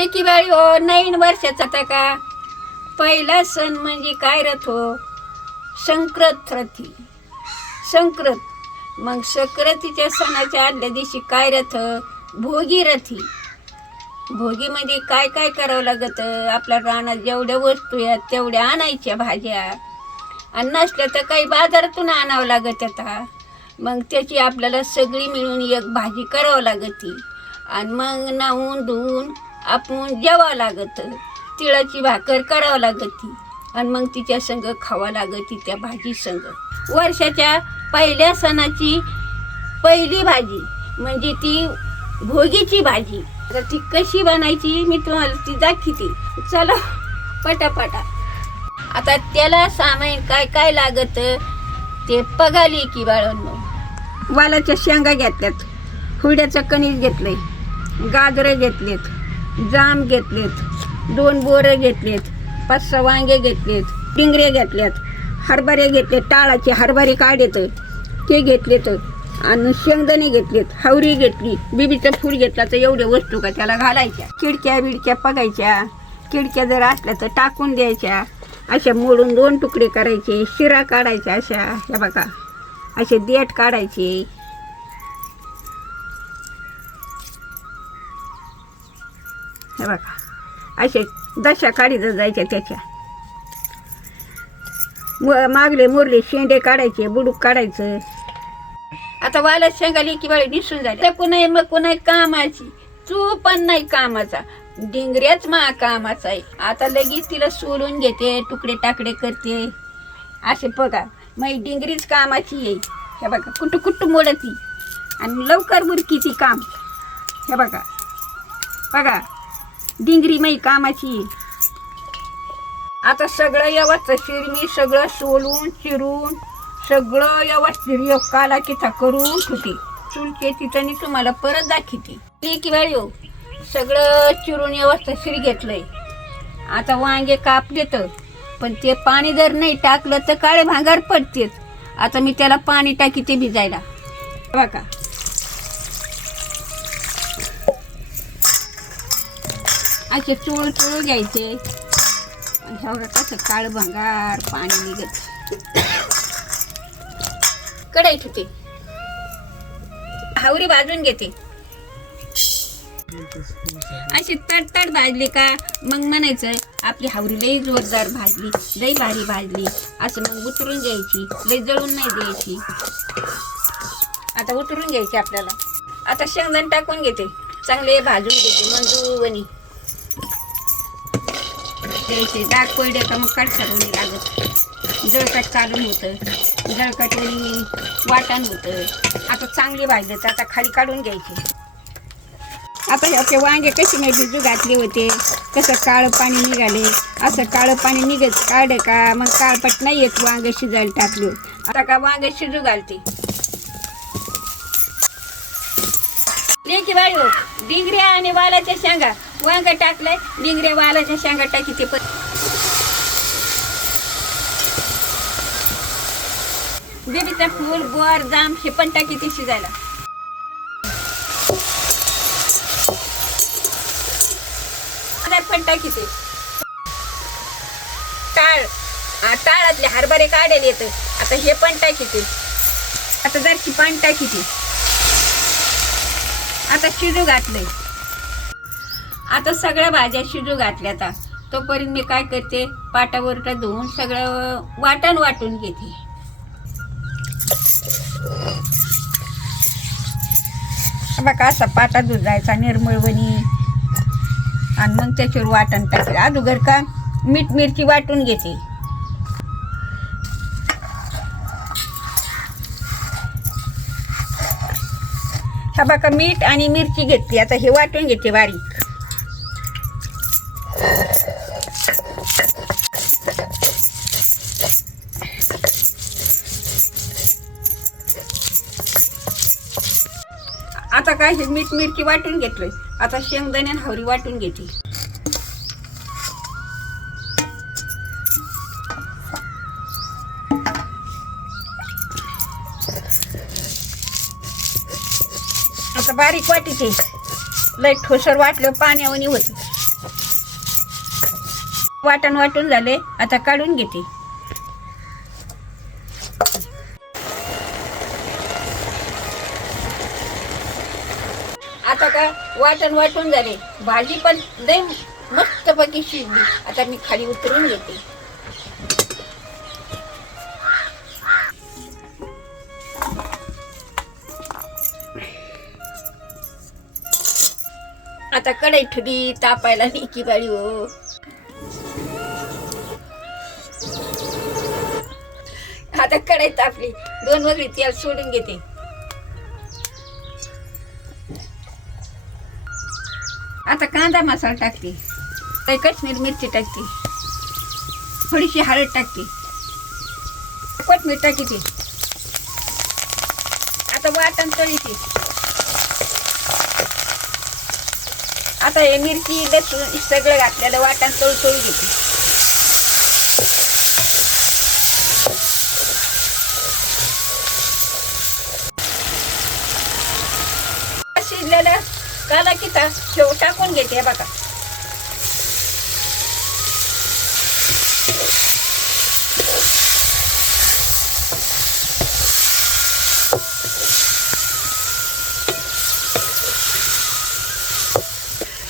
लेकी बाळी हो, नवीन वर्षाचा आता का पहिला सण म्हणजे काय रथ हो, संक्रांत रथी संक्रांत. मग संक्रांतीच्या सणाच्या आदल्या दिवशी काय रथ, भोगी रथी. भोगीमध्ये काय काय करावं लागतं, आपल्या रानात जेवढ्या वस्तू आहेत तेवढ्या आणायच्या भाज्या, आणि नसल्या तर काही बाजारातून आणावं लागत आता. मग त्याची आपल्याला सगळी मिळून एक भाजी करावं लागती, आणि मग नाहून धुवून आपण जेवावं लागतं. तिळाची भाकर करावं लागती, आणि मग तिच्या संग खावं लागती त्या भाजी संग. वर्षाच्या पहिल्या सणाची पहिली भाजी म्हणजे ती भोगीची भाजी. तर ती कशी बनायची मी तुम्हाला ती दाखवते, चला पटापटा. आता त्याला सामान काय काय लागतं ते बघाली की बाळांनो. वालाच्या शेंगा घेतल्यात, हुड्याचं कणीस घेतलंय, गाजरं घेतलेत, जाम घेतलेत, 2 बोरं घेतलेत, 5-6 वांगे घेतलेत, टिंगरे घेतल्यात, हरभरे घेतलेत, टाळाचे हरभरे काढेत ते घेतलेत, आणि शेंगदाणे घेतलेत, हावरी घेतली, बिबीचं फूल घेतला. तर एवढ्या वस्तू का त्याला घालायच्या. खिडक्या बिडक्या बघायच्या, खिडक्या जर असल्या तर टाकून द्यायच्या. अशा मोडून 2 तुकडे करायचे, शिरा काढायच्या अशा, हे बघा असे देठ काढायचे. हे बघा असे दशा काढीत जायच्या त्याच्या. मागले मुरले शेंडे काढायचे, बुडूक काढायचं. आता वालात शेंगाली की बाळी दिसून झाली तर कुणाही मग कुणाही कामाची, तू पण नाही कामाचा, डिंगऱ्याच मा कामाचा आहे. आता लगेच तिला सोलून घेते, तुकडे टाकडे करते असे बघा. मग डिंगरीच कामाची आहे. हे बघा कुठं कुठं मोडती आणि लवकर बुरकी ती काम. हे बघा बघा डिंगरी माई कामाची आहे. आता सगळं व्यवस्थित मी सगळं सोलून चिरून सगळं व्यवस्थित काला किथा करून ठेवते. चुलके तिथं तुम्हाला परत दाखवते. ठीक वेळ येऊ सगळं चिरून व्यवस्थित घेतलंय. आता वांगे कापलेत, पण ते पाणी जर नाही टाकलं तर काळे भांगार पडतेच. आता मी त्याला पाणी टाकी ते भिजायला. बघा असे चूळ चूळ घ्यायचे, एवढं कसं काळ भंगार पाणी निघत. कढई ठेवते, हावरी भाजून घेते. अशी तडतड भाजली का मग म्हणायचं आपली हावरी लई जोरदार भाजली, लई भारी भाजली असं. मग उतरून घ्यायची, लई जळून नाही द्यायची. आता उतरून घ्यायची आपल्याला. आता शेंगदाणे टाकून घेते, चांगले भाजून घेते मंजूवणी द्यायचे. डाग पडले का मग कडसरवणी लागत, जळकट काढून होतं, जळकटवणी वाटण होतं. आता चांगली भाजले तर आता खाली काढून घ्यायची. आता हे वांगे कशी मी भिजू घातले होते, कसं काळं पाणी निघाले, असं काळं पाणी निघत काढ का मग काळपट नाही येत. वांगे शिजायला टाकले, आता का वांगे शिजू घालते. लेकी बाई हो, डिंगऱ्या आणि वालाच्या शेंगा, वांग टाकलंय, डिंगऱ्या वालाच्या शेंगा टाकी ते पण. बेबीचा फूल गोर जाम हे पण टाकी ते शिजायला. पण टाकी ते टाळातले हरभरे काढायला येतं. आता हे पण टाकी ते. आता जरशी पाणी टाकी ते. आता शिजू घातलंय. आता सगळ्या भाज्या शिजू घातल्या. आता तोपर्यंत मी काय करते, पाटावर धुवून सगळं वाटण वाटून घेते. बघा असा पाटा धुजायचा निर्मळवणी, आणि मग त्याच्यावर वाटण टाकते. अगोदर का मीठ मिरची वाटून घेते. हा बघा मीठ आणि मिरची घेतली. आता हे वाटून घेते बारीक. आता काय हे मीठ मिरची वाटून घेतलंय. आता शेंगदाणे आणि हावरी वाटून घेते. आता बारीक वाटीचे, लय ठोसर वाटलं पाण्यावानी होत. वाटण वाटून झाले, आता काढून घेते. आता का वाटण वाटून झाले, भाजी पण लय मस्तपैकी शिजली. आता मी खाली उतरून घेते. आता कढई ठेवली तापायला, निकी बाळी हो. आता कढई तापली, 2 वगळी तेल सोडून घेते. आता कांदा मसाला टाकते, काश्मीर मिरची टाकते, थोडीशी हळद टाकते, कोथिंबीर टाकते. आता वाटण तळीते. आता हे मिरची लसूण सगळं घातलेलं वाटण तळून घेते. शिजलेलं काला किता शेव टाकून घेते बघा.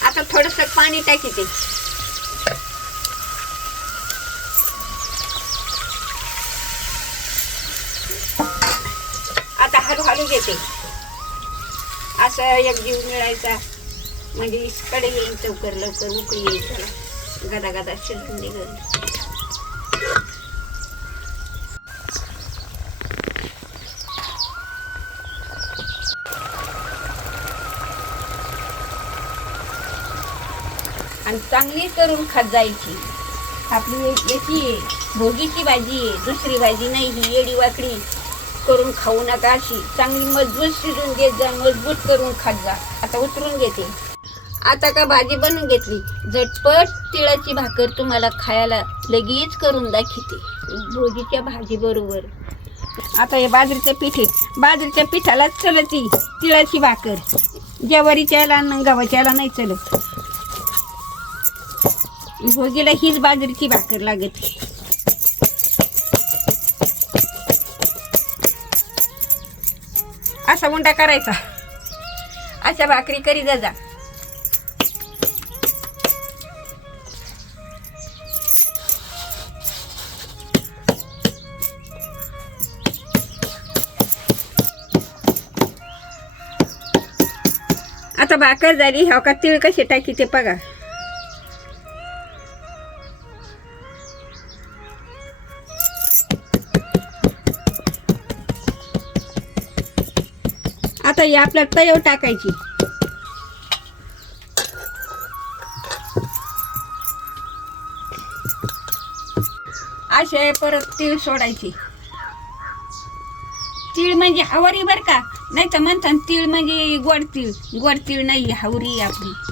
आता थोडंसं पाणी टाकते. आता हळूहळू घेते. असं एक जीव मिळायचा म्हणजे कडे येईल, लवकर लवकर उकळी येईल, त्याला गदा गदा शिजून निघेल. आणि चांगली करून खात जायची. आपली याची भोगीची भाजी आहे, दुसरी भाजी नाही. ही येडी वाकडी करून खाऊ नका. अशी चांगली मजबूत शिजून घेत जा, मजबूत करून खात जा. आता उतरून घेते. आता का भाजी बनवून घेतली. झटपट तिळाची भाकर तुम्हाला खायला लगेच करून दाखवते भोगीच्या भाजी बरोबर. आता हे बाजरीचं पीठ आहे, बाजरीच्या पिठालाच चलती तिळाची भाकर. ज्वारीच्या याला आणि गव्हाच्या याला नाही चलत. भोगीला हीच बाजरीची भाकर लागते. असा उंडा करायचा, अशा भाकरी करी जा. आता भाकर झाली. हो का तीळ कसे टाकी ते बघा. आता ही आपल्या तव्यावर टाकायची. असे परत तीळ सोडायची. तीळ म्हणजे हवरी बर का, नाही तर म्हणतात तीळ म्हणजे गोड तीळ. गोड तीळ नाही, हवरी आपली.